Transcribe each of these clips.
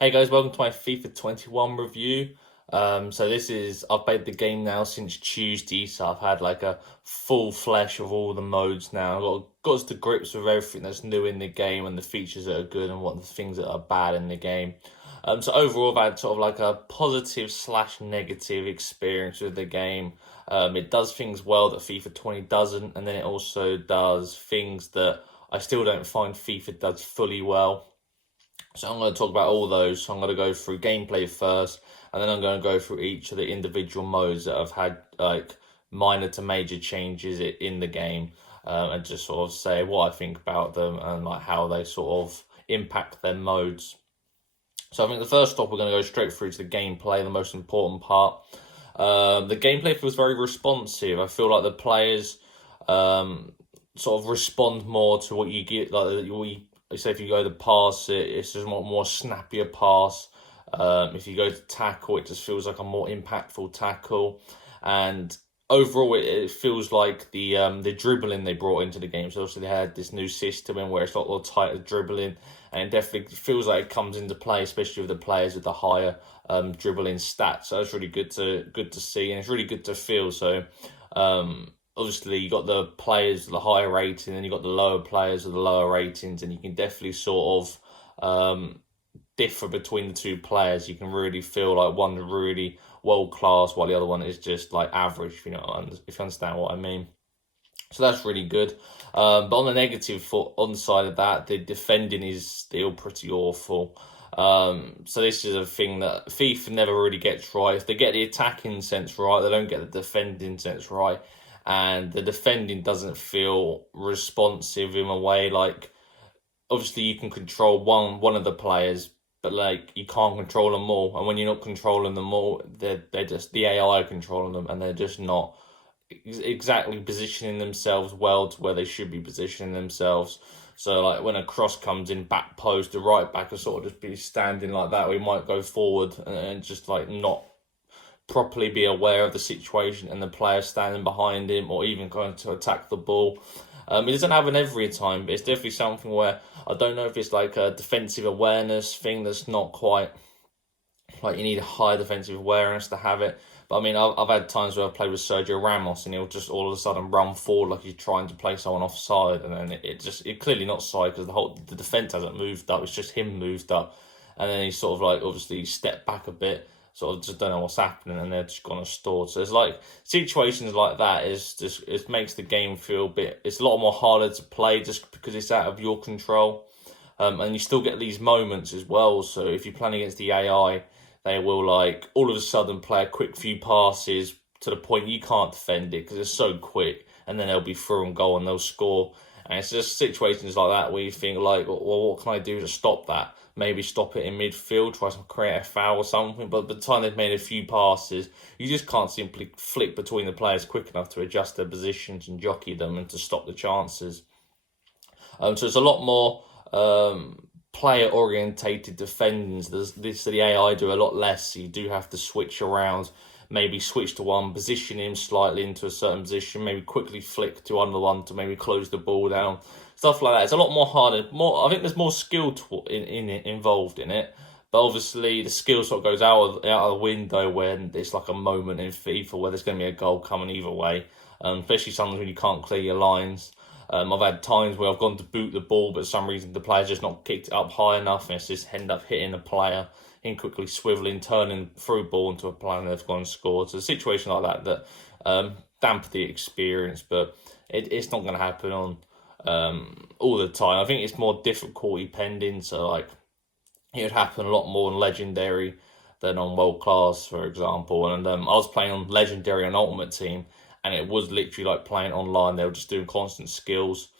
Hey guys, welcome to my FIFA 21 review. I've played the game now since Tuesday, so I've had like a full flesh of all the modes now. Got us to grips with everything that's new in the game and the features that are good and what the things that are bad in the game. So overall, I've had sort of like a positive slash negative experience with the game. It does things well that FIFA 20 doesn't, and then it also does things that I still don't find FIFA does fully well. So I'm going to talk about all those. So I'm going to go through gameplay first, and then I'm going to go through each of the individual modes that have had like minor to major changes in the game, and just sort of say what I think about them and like how they sort of impact their modes. So I think the first stop we're going to go straight through to the gameplay, the most important part. The gameplay feels very responsive. I feel like the players sort of respond more to what you get, like we say if you go to pass it, it's just more snappier pass. If you go to tackle, it just feels like a more impactful tackle, and overall it feels like the dribbling they brought into the game. So obviously they had this new system in where it's a lot more tighter dribbling, and it definitely feels like it comes into play, especially with the players with the higher dribbling stats. So it's really good to see, and it's really good to feel. So obviously you got the players with the higher rating, and you got the lower players with the lower ratings, and you can definitely sort of differ between the two players. You can really feel like one's really world class while the other one is just like average. If you understand what I mean. So that's really good. But on the negative on the side of that, the defending is still pretty awful. So this is a thing that FIFA never really gets right. If they get the attacking sense right, they don't get the defending sense right. And the defending doesn't feel responsive in a way. Like, obviously you can control one of the players, but like you can't control them all. And when you're not controlling them all, they're just the AI controlling them, and they're just not exactly positioning themselves well to where they should be positioning themselves. So like when a cross comes in back post, the right back will sort of just be standing like that. We might go forward and just like not properly be aware of the situation and the player standing behind him or even going to attack the ball. It doesn't happen every time, but it's definitely something where I don't know if it's like a defensive awareness thing that's not quite like you need high defensive awareness to have it. But I mean, I've had times where I've played with Sergio Ramos and he'll just all of a sudden run forward like he's trying to play someone offside, and then it clearly not side because the defense hasn't moved up. It's just him moved up, and then he's sort of like obviously stepped back a bit, sort of just don't know what's happening, and they're just gonna store. So it's like situations like that is just it makes the game feel a bit. It's a lot more harder to play just because it's out of your control, and you still get these moments as well. So if you're playing against the AI, they will like all of a sudden play a quick few passes to the point you can't defend it because it's so quick, and then they'll be through and goal and they'll score. And it's just situations like that where you think like, well, what can I do to stop that? Maybe stop it in midfield, try to create a foul or something. But by the time they've made a few passes, you just can't simply flick between the players quick enough to adjust their positions and jockey them and to stop the chances. So it's a lot more player orientated defendings. The AI do a lot less. So you do have to switch around, maybe switch to one, position him slightly into a certain position, maybe quickly flick to another one to maybe close the ball down, stuff like that. It's a lot more harder. I think there's more skill in it involved in it. But obviously, the skill sort of goes out of the window when it's like a moment in FIFA where there's going to be a goal coming either way, especially sometimes when you can't clear your lines. I've had times where I've gone to boot the ball, but for some reason the player's just not kicked it up high enough, and it's just end up hitting a player, him quickly swiveling, turning through ball into a player, and they've gone and scored. So a situation like that damp the experience, but it's not going to happen on all the time. I think it's more difficulty pending, so like it would happen a lot more on Legendary than on World Class, for example. And I was playing on Legendary and Ultimate Team, and it was literally like playing online. They were just doing constant skills.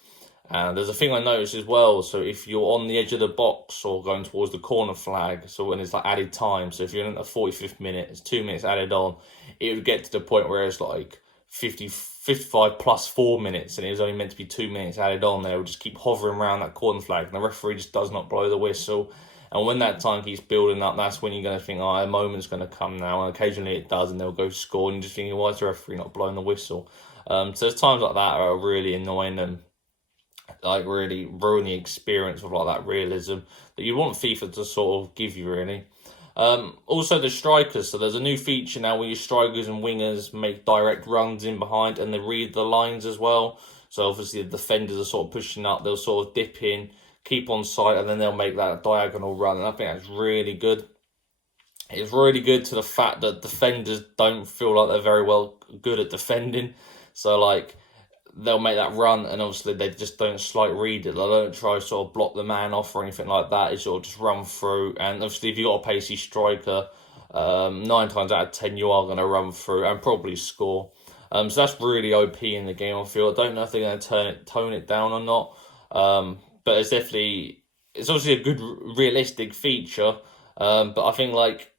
And there's a thing I noticed as well. So if you're on the edge of the box or going towards the corner flag, so when it's like added time, so if you're in the 45th minute, it's 2 minutes added on, it would get to the point where it's like 55 plus 4 minutes, and it was only meant to be 2 minutes added on. They would just keep hovering around that corner flag, and the referee just does not blow the whistle. And when that time keeps building up, that's when you're going to think, oh, a moment's going to come now. And occasionally it does, and they'll go score, and you're just thinking, why is the referee not blowing the whistle? So there's times like that are really annoying, and like really ruin the experience of like that realism that you want FIFA to sort of give you, really. Also the strikers. So there's a new feature now where your strikers and wingers make direct runs in behind and they read the lines as well. So obviously the defenders are sort of pushing up, they'll sort of dip in, keep on sight, and then they'll make that diagonal run. And I think that's really good. It's really good to the fact that defenders don't feel like they're very well good at defending. So like they'll make that run, and obviously they just don't slight read it. They don't try to sort of block the man off or anything like that. It's sort of just run through. And obviously, if you've got a pacey striker, 9 times out of 10 you are going to run through and probably score. So that's really OP in the game. I feel. I don't know if they're going to tone it down or not. But it's obviously a good realistic feature. But I think like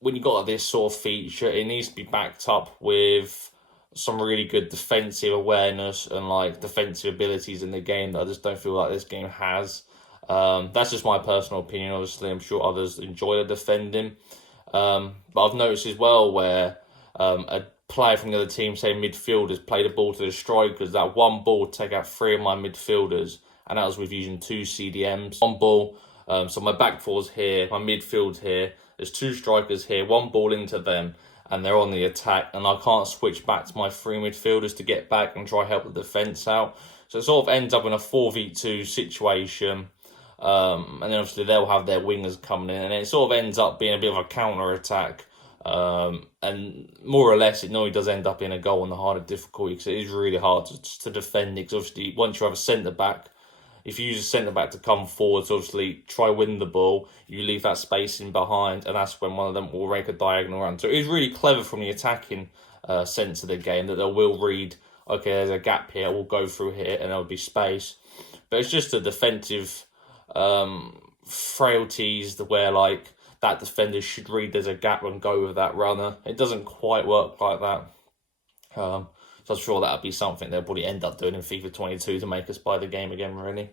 when you got this sort of feature, it needs to be backed up with some really good defensive awareness and like defensive abilities in the game that I just don't feel like this game has. That's just my personal opinion. Obviously, I'm sure others enjoy the defending. But I've noticed as well where a player from the other team, say midfielders, play the ball to the strikers, that one ball would take out 3 of my midfielders, and that was with using 2 CDMs. One ball, so my back four's here, my midfield's here, there's 2 strikers here, one ball into them, and they're on the attack, and I can't switch back to my 3 midfielders to get back and try help the defence out. So it sort of ends up in a 4v2 situation, and then obviously they'll have their wingers coming in, and it sort of ends up being a bit of a counter-attack, and more or less it normally does end up in a goal on the harder difficulty, because it is really hard to defend it, because obviously once you have a centre-back, if you use a centre-back to come forward, so obviously try win the ball, you leave that space in behind, and that's when one of them will make a diagonal run. So it is really clever from the attacking sense of the game that they will read, okay, there's a gap here, we'll go through here, and there'll be space. But it's just the defensive frailties where, like, that defender should read there's a gap and go with that runner. It doesn't quite work like that. So I'm sure that'll be something they'll probably end up doing in FIFA 22 to make us buy the game again, really.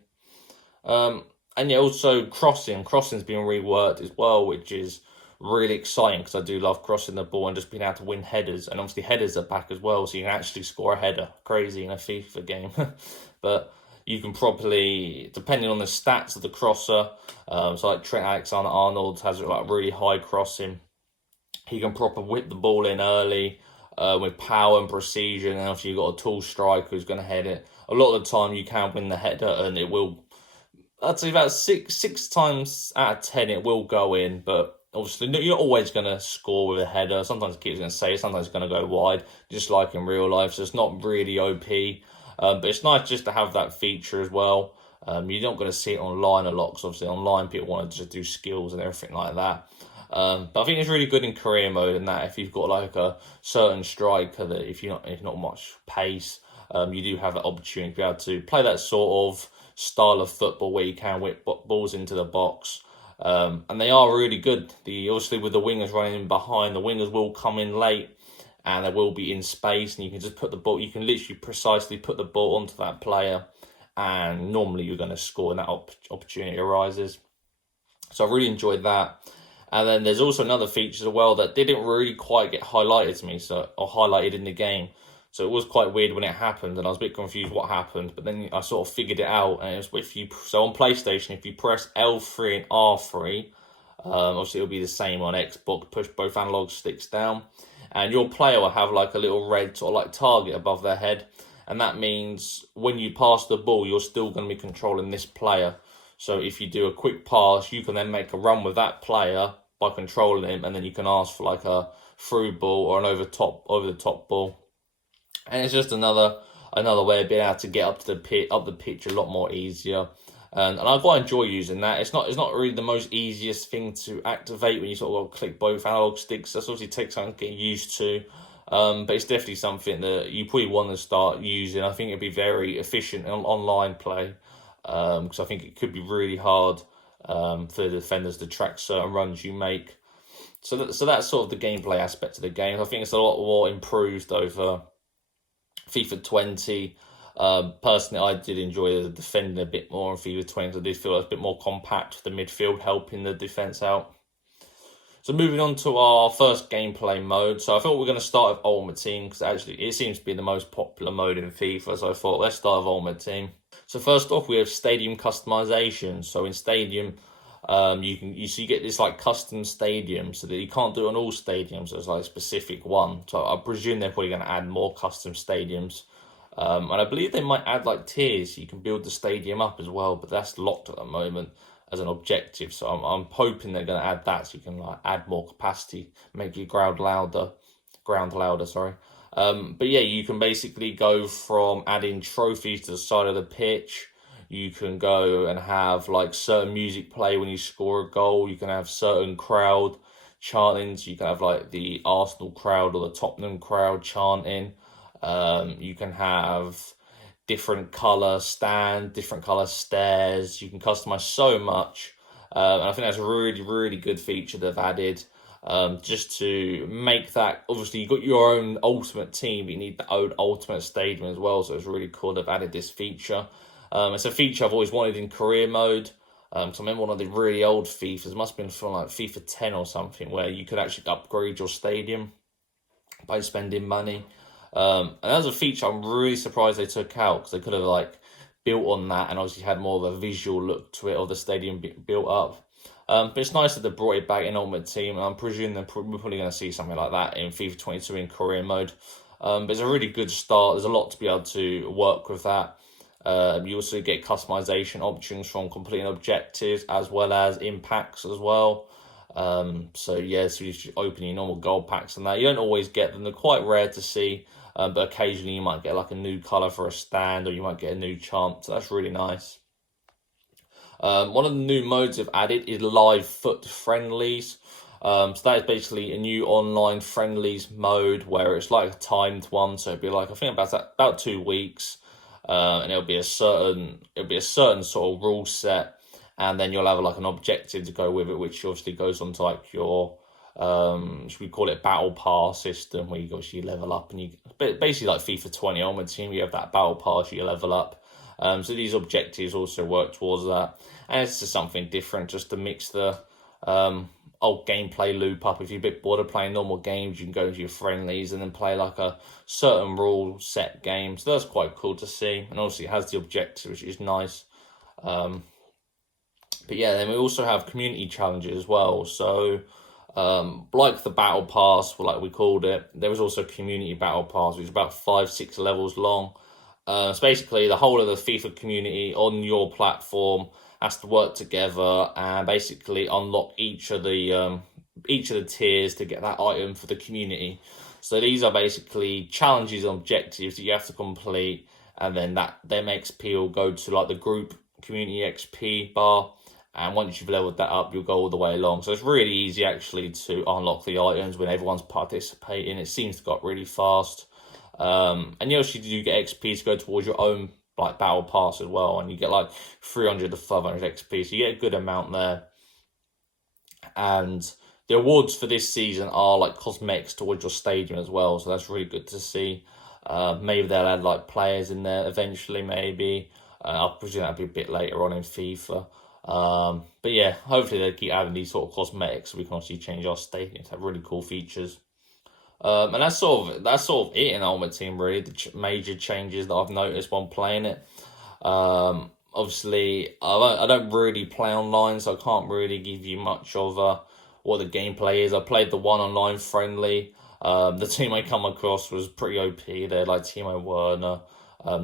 And yeah, also Crossing's been reworked as well, which is really exciting because I do love crossing the ball and just being able to win headers. And obviously headers are back as well, so you can actually score a header. Crazy in a FIFA game. But you can probably, depending on the stats of the crosser, so like Trent Alexander-Arnold has like really high crossing. He can proper whip the ball in early with power and precision, and if you've got a tall striker who's going to head it, a lot of the time you can win the header, and it will, I'd say about six times out of 10 it will go in, but obviously you're not always going to score with a header. Sometimes the keeper's going to save it, sometimes it's going to go wide, just like in real life, so it's not really OP. But it's nice just to have that feature as well. You're not going to see it online a lot, because obviously online people want to just do skills and everything like that. But I think it's really good in career mode, and that if you've got like a certain striker that if not much pace, you do have that opportunity to be able to play that sort of style of football where you can whip balls into the box. And they are really good. Obviously with the wingers running in behind, the wingers will come in late and they will be in space, and you can just put the ball, you can literally precisely put the ball onto that player, and normally you're going to score when that opportunity arises. So I really enjoyed that. And then there's also another feature as well that didn't really quite get highlighted to me, or highlighted in the game. So it was quite weird when it happened, and I was a bit confused what happened. But then I sort of figured it out, and it was so on PlayStation, if you press L3 and R3, obviously it'll be the same on Xbox. Push both analog sticks down, and your player will have like a little red sort of like target above their head, and that means when you pass the ball, you're still going to be controlling this player. So if you do a quick pass, you can then make a run with that player by controlling him, and then you can ask for like a through ball or an over the top ball. And it's just another way of being able to get up the pitch a lot more easier. And I quite enjoy using that. It's not really the most easiest thing to activate when you sort of click both analog sticks. That's obviously takes time to get used to. But it's definitely something that you probably want to start using. I think it'd be very efficient in online play. Because I think it could be really hard for the defenders to track certain runs you make. So that's sort of the gameplay aspect of the game. I think it's a lot more improved over FIFA 20. Personally, I did enjoy the defending a bit more in FIFA 20. I did feel it was a bit more compact with the midfield helping the defence out. So moving on to our first gameplay mode. So I thought we were going to start with Ultimate Team, because actually it seems to be the most popular mode in FIFA. So I thought, let's start with Ultimate Team. So first off, we have stadium customization. So in stadium, you get this like custom stadium, so that you can't do it on all stadiums. There's like a specific one. So I presume they're probably going to add more custom stadiums. And I believe they might add like tiers. You can build the stadium up as well, but that's locked at the moment as an objective. So I'm hoping they're going to add that, so you can like add more capacity, make your ground louder. Sorry. But yeah, you can basically go from adding trophies to the side of the pitch. You can go and have like certain music play when you score a goal. You can have certain crowd chanting. So you can have like the Arsenal crowd or the Tottenham crowd chanting. You can have different color stand, different color stairs. You can customize so much. And I think that's a really, really good feature they've added. Just to make that, obviously, you've got your own ultimate team, but you need the own ultimate stadium as well. So it's really cool they've added this feature. It's a feature I've always wanted in career mode. So I remember one of the really old FIFAs, must have been from like FIFA 10 or something, where you could actually upgrade your stadium by spending money. And that was a feature I'm really surprised they took out, because they could have like built on that and obviously had more of a visual look to it, of the stadium built up. But it's nice that they brought it back in Ultimate Team, and I'm presuming we're probably going to see something like that in FIFA 22 in career mode. But it's a really good start. There's a lot to be able to work with that. You also get customization options from completing objectives as well as impacts as well. So yeah, so you should open your normal gold packs and that. You don't always get them. They're quite rare to see, but occasionally you might get like a new colour for a stand, or you might get a new chant. So that's really nice. One of the new modes they've added is live foot friendlies. So that is basically a new online friendlies mode where it's like a timed one. So it'd be like, I think about 2 weeks, and it'll be a certain sort of rule set, and then you'll have like an objective to go with it, which obviously goes onto like your should we call it battle pass system, where you obviously level up, and you basically like FIFA 20 Ultimate Team, you have that battle pass, you level up. So these objectives also work towards that, and it's just something different, just to mix the old gameplay loop up. If you're a bit bored of playing normal games, you can go into your friendlies and then play like a certain rule set game. So that's quite cool to see, and obviously it has the objectives, which is nice. But yeah, then we also have community challenges as well. So like the battle pass, like we called it, there was also community battle pass, which is about 5-6 levels long. It's basically the whole of the FIFA community on your platform has to work together and basically unlock each of the tiers to get that item for the community. So these are basically challenges and objectives that you have to complete, and then them XP will go to like the group community XP bar. And once you've leveled that up, you'll go all the way along. So it's really easy actually to unlock the items when everyone's participating. It seems to go really fast. And you also do get XP to go towards your own like battle pass as well, and you get like 300 to 500 XP, so you get a good amount there. And the awards for this season are like cosmetics towards your stadium as well, so that's really good to see. Maybe they'll add like players in there eventually, maybe. I'll presume that'll be a bit later on in FIFA. But yeah, hopefully they'll keep adding these sort of cosmetics so we can obviously change our stadiums, have really cool features. And that's sort of it in Ultimate Team, really. The major changes that I've noticed when playing it. Obviously, I don't really play online, so I can't really give you much of what the gameplay is. I played the one online friendly. The team I come across was pretty OP. They had like Timo Werner.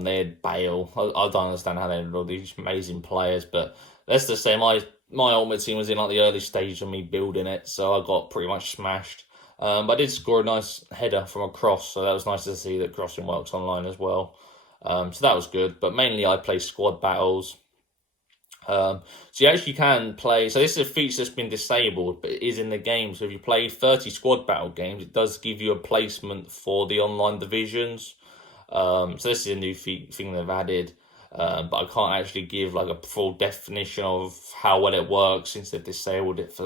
They had Bale. I don't understand how they had all these amazing players, but let's just say my Ultimate Team was in like the early stage of me building it, so I got pretty much smashed. But I did score a nice header from a cross, so that was nice to see that crossing works online as well. So that was good, but mainly I play squad battles. So you actually can play, so this is a feature that's been disabled, but it is in the game. So if you play 30 squad battle games, it does give you a placement for the online divisions. So this is a new thing they've added. But I can't actually give like a full definition of how well it works, since they've disabled it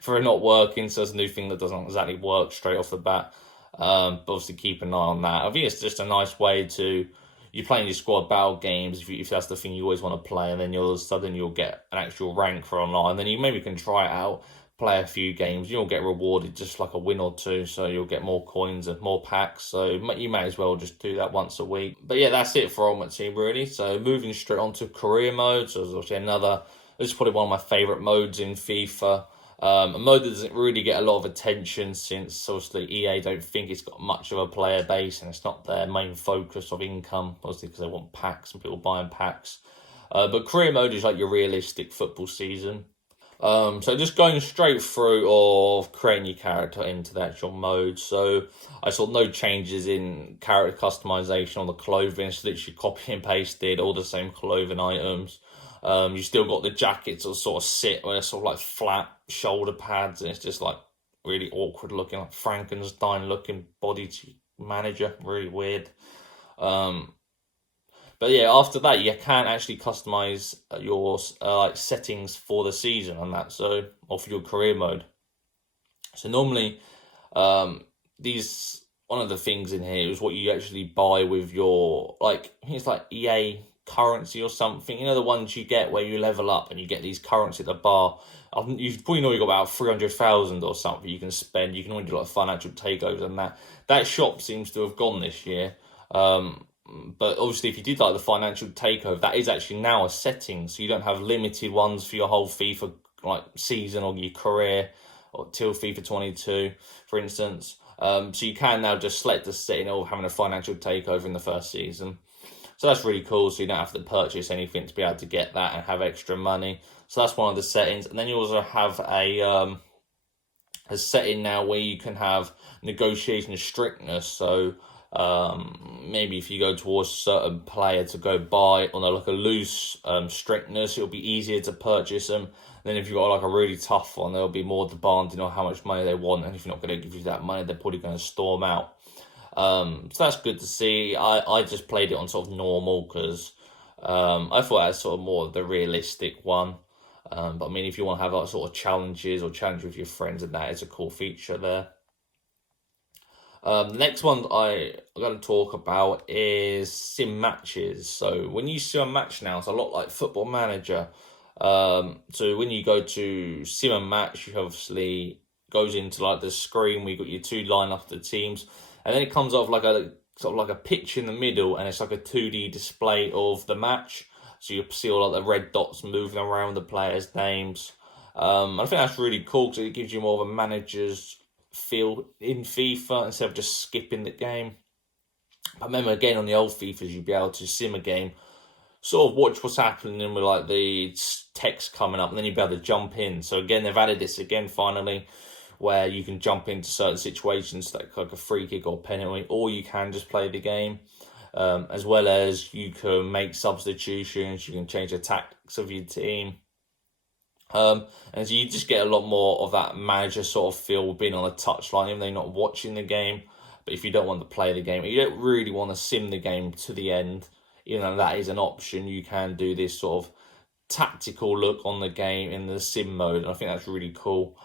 for it not working. So it's a new thing that doesn't exactly work straight off the bat. But obviously keep an eye on that. I think it's just a nice way to, you're playing your squad battle games, if that's the thing you always want to play, and then you'll get an actual rank for online. Then you maybe can try it out, play a few games, you'll get rewarded just like a win or two, so you'll get more coins and more packs, so you may as well just do that once a week. But yeah, that's it for Ultimate Team really. So moving straight on to career mode, so there's obviously this is probably one of my favourite modes in FIFA. A mode that doesn't really get a lot of attention since obviously EA don't think it's got much of a player base and it's not their main focus of income, obviously because they want packs and people buying packs. But career mode is like your realistic football season. So just going straight through of creating your character into the actual mode. So I saw no changes in character customization on the clothing. It's literally copy and pasted all the same clothing items. You still got the jackets that sort of sit where they're sort of like flat shoulder pads, and it's just like really awkward looking, like Frankenstein looking body to manager, really weird. But yeah, after that, you can actually customize your like settings for the season on that. So, or for your career mode. So normally, these one of the things in here is what you actually buy with your like I think it's like EA currency or something. You know the ones you get where you level up and you get these currency at the bar. You've probably know you got about 300,000 or something you can spend. You can only do like financial takeovers and that. That shop seems to have gone this year. But obviously, if you did like the financial takeover, that is actually now a setting, so you don't have limited ones for your whole FIFA like season or your career or till FIFA 22, for instance. So you can now just select the setting of having a financial takeover in the first season. So that's really cool. So you don't have to purchase anything to be able to get that and have extra money. So that's one of the settings, and then you also have a setting now where you can have negotiation strictness. So maybe if you go towards a certain player to go buy on like a loose strictness, it'll be easier to purchase them. Then if you've got like a really tough one, they'll be more demanding on how much money they want, and if you're not going to give you that money, they're probably going to storm out. So that's good to see. I just played it on sort of normal because I thought that's sort of more the realistic one. But I mean, if you want to have like sort of challenges or challenge with your friends, and that is a cool feature there. The next one I'm going to talk about is sim matches. So when you see a match now, it's a lot like Football Manager. So when you go to sim and match, you obviously goes into like the screen where you got your two lineup of the teams, and then it comes off like a sort of like a pitch in the middle, and it's like a 2D display of the match. So you see all like the red dots moving around the players' names. I think that's really cool because it gives you more of a manager's feel in FIFA instead of just skipping the game. I remember again on the old FIFAs, you'd be able to sim a game, sort of watch what's happening with like the text coming up, and then you'd be able to jump in. So again, they've added this again finally, where you can jump into certain situations like a free kick or penalty, or you can just play the game. As well as you can make substitutions, you can change the tactics of your team. And so you just get a lot more of that manager sort of feel being on a touchline, even though you're not watching the game. But if you don't want to play the game, you don't really want to sim the game to the end, even though that is an option, you can do this sort of tactical look on the game in the sim mode. And I think that's really cool.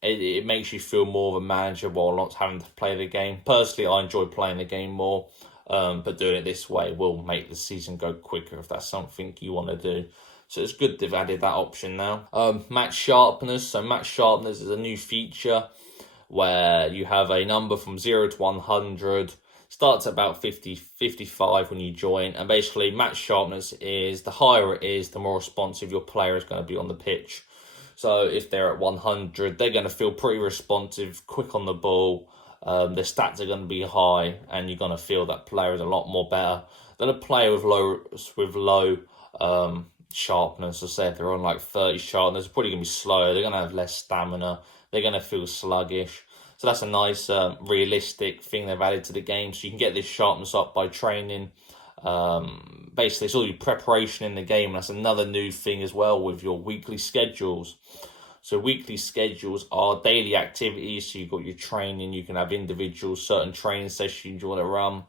It makes you feel more of a manager while not having to play the game. Personally, I enjoy playing the game more. But doing it this way will make the season go quicker if that's something you want to do. So it's good they've added that option now. Match sharpness. So match sharpness is a new feature where you have a number from 0 to 100. Starts at about 50, 55 when you join. And basically match sharpness is the higher it is, the more responsive your player is going to be on the pitch. So if they're at 100, they're going to feel pretty responsive, quick on the ball. Their stats are going to be high, and you're going to feel that player is a lot more better than a player with low sharpness. So say if they're on like 30 sharpness, they're probably going to be slow. They're going to have less stamina. They're going to feel sluggish. So that's a nice realistic thing they've added to the game. So you can get this sharpness up by training. Basically, it's all your preparation in the game. And that's another new thing as well with your weekly schedules. So weekly schedules are daily activities. So you've got your training. You can have individual certain training sessions you want to run.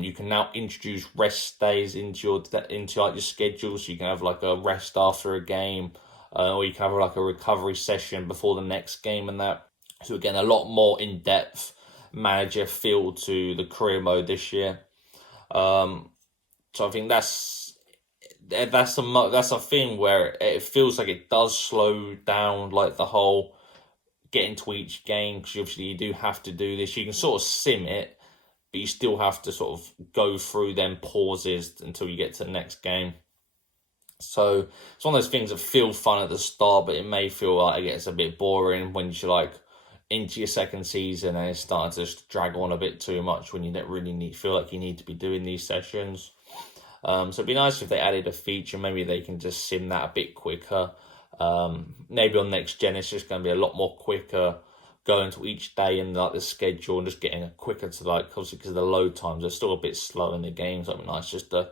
You can now introduce rest days into like your schedule. So you can have like a rest after a game, or you can have like a recovery session before the next game and that. So again, a lot more in depth manager feel to the career mode this year. So I think that's a thing where it feels like it does slow down, like the whole getting to each game, because obviously you do have to do this. You can sort of sim it, but you still have to sort of go through them pauses until you get to the next game. So it's one of those things that feel fun at the start, but it may feel like it gets a bit boring when you're like into your second season and it's starting to just drag on a bit too much when you don't really feel like you need to be doing these sessions. So it'd be nice if they added a feature. Maybe they can just sim that a bit quicker. Maybe on next gen it's just going to be a lot more quicker going to each day and like the schedule and just getting it quicker to like, obviously because the load times are still a bit slow in the game. So it'd be nice just to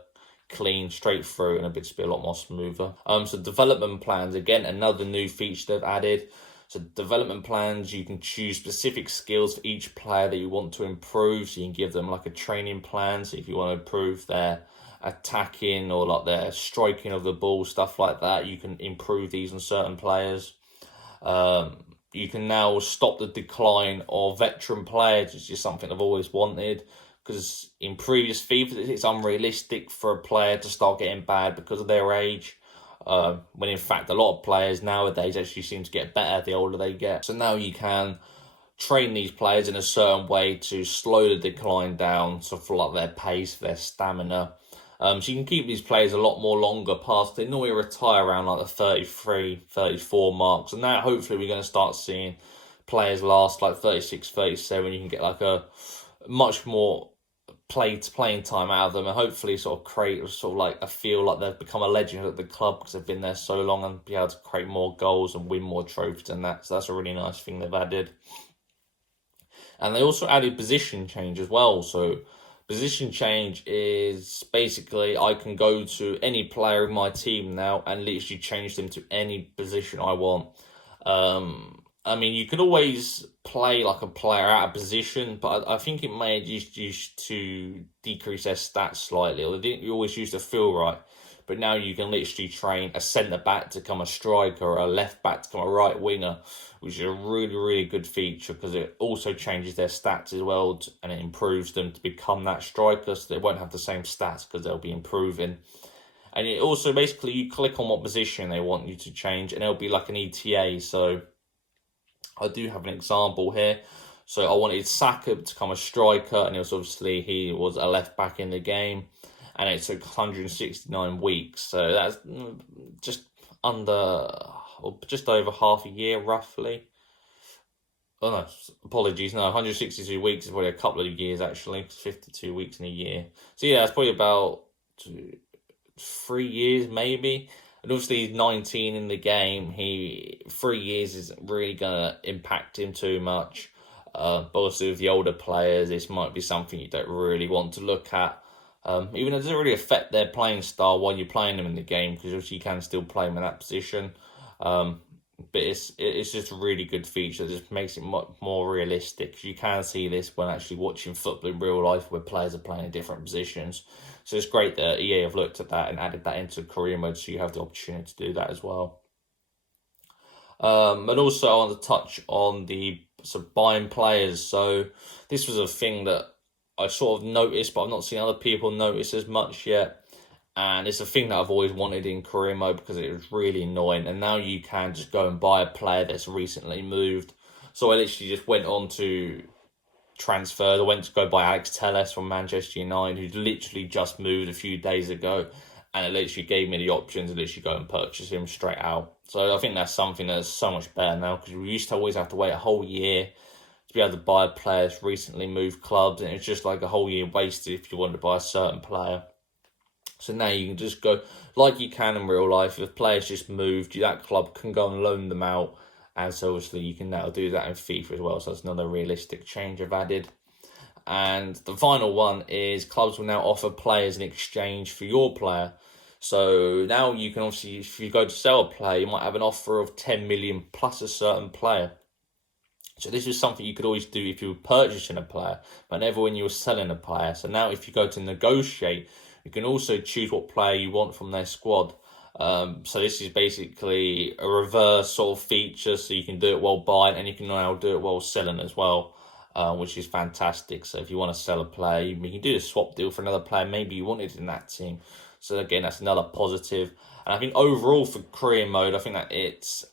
clean straight through and a lot more smoother. So development plans, again, another new feature they've added. So development plans, you can choose specific skills for each player that you want to improve. So you can give them like a training plan. So if you want to improve their attacking or like their striking of the ball, stuff like that, you can improve these on certain players. You can now stop the decline of veteran players, which is something I've always wanted. Because in previous FIFA, it's unrealistic for a player to start getting bad because of their age. When in fact, a lot of players nowadays actually seem to get better the older they get. So now you can train these players in a certain way to slow the decline down, so for like their pace, their stamina. So you can keep these players a lot more longer past, they normally retire around like the 33, 34 marks. And now hopefully we're going to start seeing players last like 36, 37. You can get like a much more playing time out of them and hopefully sort of create sort of like a feel like they've become a legend at the club because they've been there so long and be able to create more goals and win more trophies and that. So that's a really nice thing they've added. And they also added position change as well. So position change is basically I can go to any player in my team now and literally change them to any position I want. I mean, you could always play like a player out of position, but I think it may used to decrease their stats slightly, or they didn't always used to feel right. But now you can literally train a centre back to become a striker or a left back to become a right winger, which is a really, really good feature because it also changes their stats as well and it improves them to become that striker, so they won't have the same stats because they'll be improving. And it also basically you click on what position they want you to change and it'll be like an ETA. So I do have an example here. So I wanted Saka to become a striker, and he was a left back in the game, and it took 169 weeks. So that's just just over half a year, roughly. Oh no, apologies. No, 162 weeks is probably a couple of years actually. 52 weeks in a year. So yeah, it's probably about 3 years maybe. And obviously he's 19 in the game. 3 years isn't really gonna impact him too much. But also with the older players, this might be something you don't really want to look at. Even though it doesn't really affect their playing style while you're playing them in the game, because obviously you can still play them in that position. But it's just a really good feature that just makes it much more realistic. You can see this when actually watching football in real life where players are playing in different positions. So it's great that EA have looked at that and added that into career mode so you have the opportunity to do that as well. And also I want to touch on the buying players. So this was a thing that I sort of noticed, but I've not seen other people notice as much yet. And it's a thing that I've always wanted in career mode because it was really annoying. And now you can just go and buy a player that's recently moved. So I literally just went on to transfer. I went to go buy Alex Telles from Manchester United, who's literally just moved a few days ago. And it literally gave me the option to literally go and purchase him straight out. So I think that's something that's so much better now because we used to always have to wait a whole year to be able to buy players recently moved clubs. And it's just like a whole year wasted if you wanted to buy a certain player. So now you can just go, like you can in real life, if players just moved, that club can go and loan them out. And so obviously you can now do that in FIFA as well. So that's another realistic change I've added. And the final one is clubs will now offer players in exchange for your player. So now you can obviously, if you go to sell a player, you might have an offer of 10 million plus a certain player. So this is something you could always do if you were purchasing a player, but never when you were selling a player. So now if you go to negotiate, you can also choose what player you want from their squad. So this is basically a reverse sort of feature, so you can do it while buying and you can now do it while selling as well, which is fantastic. So if you want to sell a player, you can do a swap deal for another player maybe you wanted in that team. So again, that's another positive. And I think overall for career mode, I think that it's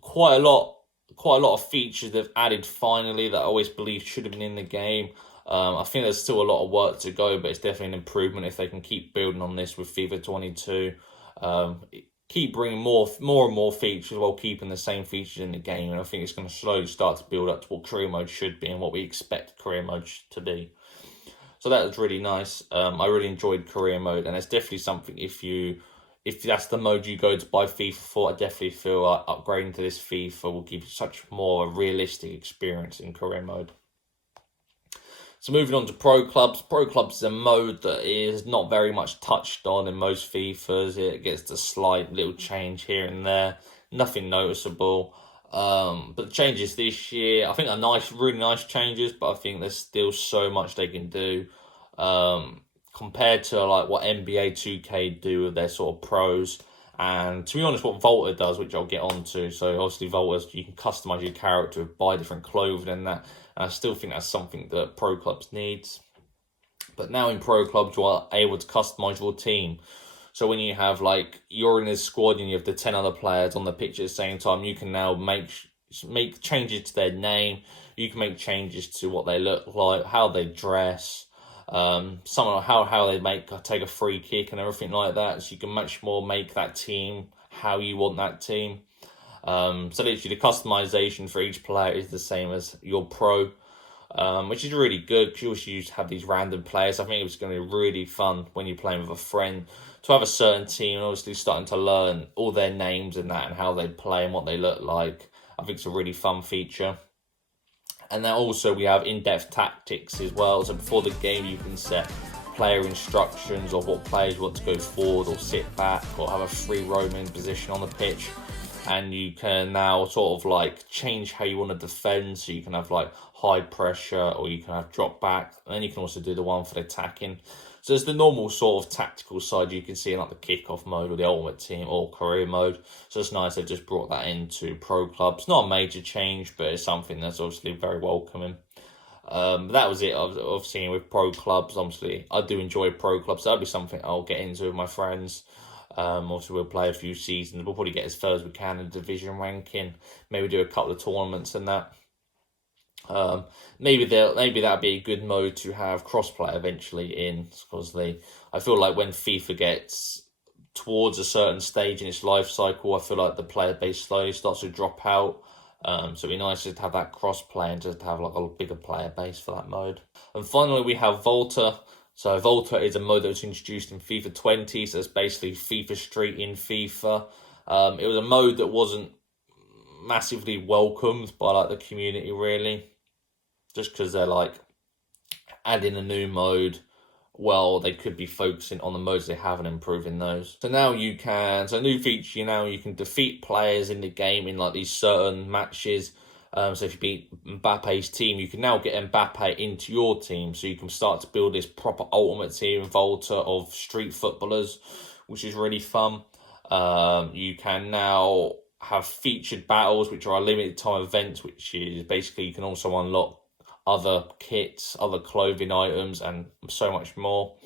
quite a lot of features they've added finally that I always believed should have been in the game. I think there's still a lot of work to go, but it's definitely an improvement if they can keep building on this with FIFA 22. Keep bringing more and more features while keeping the same features in the game, and I think it's going to slowly start to build up to what career mode should be and what we expect career mode to be. So that was really nice. I really enjoyed career mode, and it's definitely something if that's the mode you go to buy FIFA for, I definitely feel like upgrading to this FIFA will give you such more a realistic experience in career mode. So moving on to Pro Clubs. Pro Clubs is a mode that is not very much touched on in most FIFAs. It gets the slight little change here and there. Nothing noticeable. But the changes this year, I think are nice, really nice changes, but I think there's still so much they can do. Compared to like what NBA 2K do with their sort of pros. And to be honest, what Volta does, which I'll get onto. So obviously Volta, you can customize your character, buy different clothing and that. And I still think that's something that Pro Clubs needs. But now in Pro Clubs, you are able to customize your team. So when you have like, you're in a squad and you have the 10 other players on the pitch at the same time, you can now make changes to their name. You can make changes to what they look like, how they dress. Someone how they take a free kick and everything like that, so you can much more make that team how you want that team. So literally the customization for each player is the same as your pro, which is really good because you have these random players. I think it's going to be really fun when you're playing with a friend to have a certain team and obviously starting to learn all their names and that and how they play and what they look like. I think it's a really fun feature. And then also we have in-depth tactics as well. So before the game, you can set player instructions of what players want to go forward or sit back or have a free roaming position on the pitch. And you can now sort of like change how you want to defend. So you can have like high pressure or you can have drop back. And then you can also do the one for the attacking. So there's the normal sort of tactical side you can see in like the kickoff mode or the ultimate team or career mode. So it's nice they've just brought that into Pro Clubs. Not a major change, but it's something that's obviously very welcoming. That was it I've seen with Pro Clubs. Obviously, I do enjoy Pro Clubs. That'll be something I'll get into with my friends. Also, we'll play a few seasons. We'll probably get as far as we can in division ranking. Maybe do a couple of tournaments and that. Maybe that'd be a good mode to have crossplay eventually in, because I feel like when FIFA gets towards a certain stage in its life cycle, I feel like the player base slowly starts to drop out. So it'd be nice to have that crossplay and just have like a bigger player base for that mode. And finally, we have Volta. So Volta is a mode that was introduced in FIFA 20. So it's basically FIFA Street in FIFA. It was a mode that wasn't massively welcomed by like the community really. Just because they're like adding a new mode, well, they could be focusing on the modes they have and improving those. So now a new feature, now you can defeat players in the game in like these certain matches. So if you beat Mbappe's team, you can now get Mbappe into your team. So you can start to build this proper ultimate team in Volta of street footballers, which is really fun. You can now have featured battles, which are limited time events, which is basically you can also unlock other kits, other clothing items, and so much more.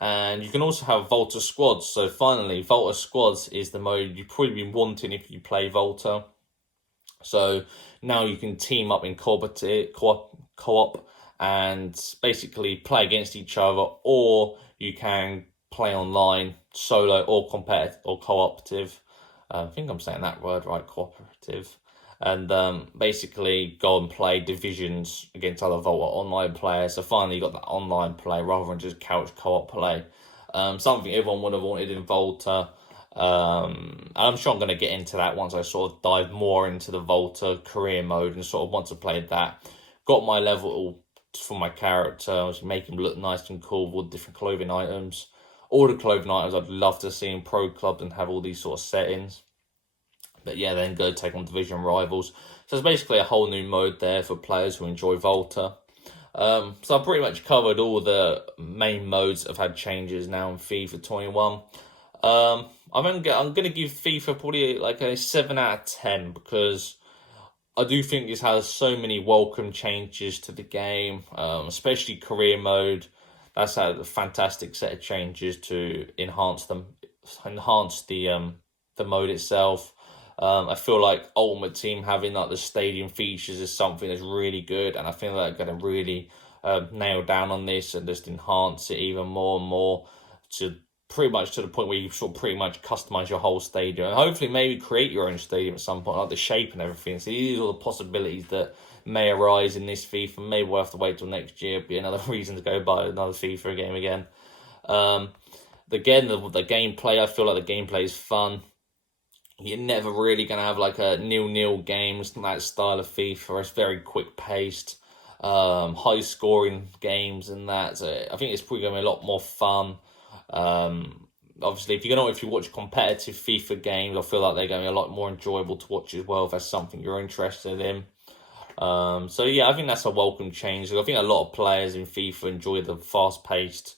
And you can also have Volta Squads. So finally, Volta Squads is the mode you've probably been wanting if you play Volta. So now you can team up in co-op and basically play against each other, or you can play online, solo or competitive or cooperative. I think I'm saying that word right, cooperative. And basically go and play divisions against other Volta online players. So finally you got that online play rather than just couch co-op play. Something everyone would have wanted in Volta. And I'm sure I'm going to get into that once I sort of dive more into the Volta career mode and sort of once I played that. Got my level for my character. I was making him look nice and cool with all the different clothing items. All the clothing items I'd love to see in Pro Club and have all these sort of settings. But yeah, then go take on division rivals. So it's basically a whole new mode there for players who enjoy Volta. So I've pretty much covered all the main modes that have had changes now in FIFA 21. I'm going to give FIFA probably like a 7 out of 10 because I do think this has so many welcome changes to the game, especially career mode. that's a fantastic set of changes to enhance the mode itself. I feel like Ultimate Team having like the stadium features is something that's really good, and I think they're going to really nail down on this and just enhance it even more and more to pretty much to the point where you sort of pretty much customize your whole stadium and hopefully maybe create your own stadium at some point, like the shape and everything. So these are all the possibilities that may arise in this FIFA. Maybe we'll have to wait till next year, be another reason to go buy another FIFA game again. Again, the gameplay, I feel like the gameplay is fun. You're never really going to have like a nil-nil games, that style of FIFA. It's very quick-paced, high-scoring games and that. So I think it's probably going to be a lot more fun. Obviously, if you watch competitive FIFA games, I feel like they're going to be a lot more enjoyable to watch as well if that's something you're interested in. So yeah, I think that's a welcome change. I think a lot of players in FIFA enjoy the fast-paced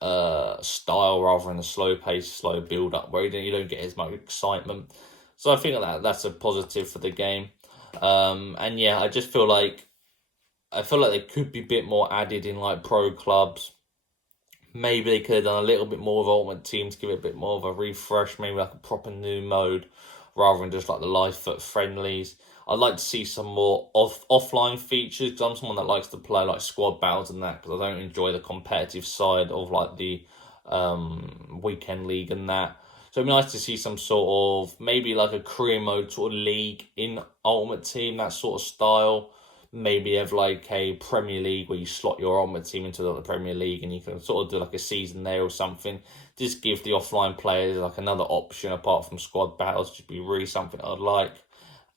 style rather than the slow-paced, slow build-up where you don't get as much excitement. So I think that's a positive for the game. And yeah, I feel like there could be a bit more added in like pro clubs. Maybe they could have done a little bit more of Ultimate Team to give it a bit more of a refresh, maybe like a proper new mode rather than just like the live foot friendlies. I'd like to see some more offline features because I'm someone that likes to play like squad battles and that because I don't enjoy the competitive side of like the weekend league and that. So it'd be nice to see some sort of maybe like a career mode sort of league in Ultimate Team, that sort of style. Maybe have like a Premier League where you slot your Ultimate Team into the Premier League and you can sort of do like a season there or something. Just give the offline players like another option apart from squad battles. Just be really something I'd like.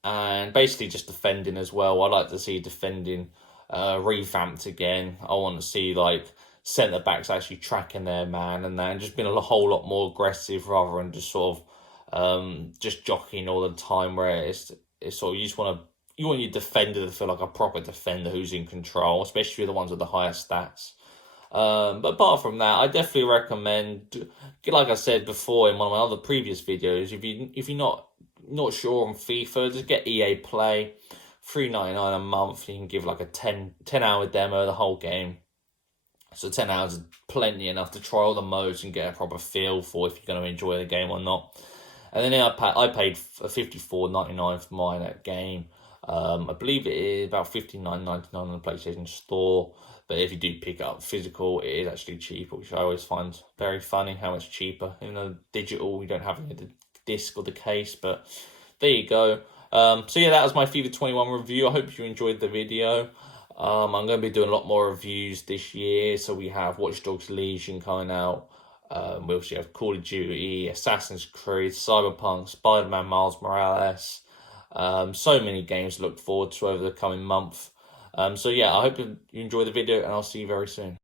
And basically just defending as well. I'd like to see defending revamped again. I want to see like centre backs actually tracking their man and that, and just being a whole lot more aggressive rather than just sort of just jockeying all the time. Where it's sort of you want your defender to feel like a proper defender who's in control, especially the ones with the higher stats. But apart from that, I definitely recommend, like I said before in one of my other previous videos, if you're not sure on FIFA, just get EA Play, $3.99 a month. You can give like a 10-hour demo of the whole game. So 10 hours is plenty enough to try all the modes and get a proper feel for if you're going to enjoy the game or not. And then I paid $54.99 for mine at game. I believe it is about $59.99 on the PlayStation Store. But if you do pick up physical, it is actually cheaper, which I always find very funny how much cheaper. Even though digital, we don't have the disc or the case, but there you go. So yeah, that was my FIFA 21 review. I hope you enjoyed the video. I'm going to be doing a lot more reviews this year. So we have Watch Dogs Legion coming out. We also have Call of Duty, Assassin's Creed, Cyberpunk, Spider-Man, Miles Morales. So many games to look forward to over the coming month. So yeah, I hope you enjoy the video and I'll see you very soon.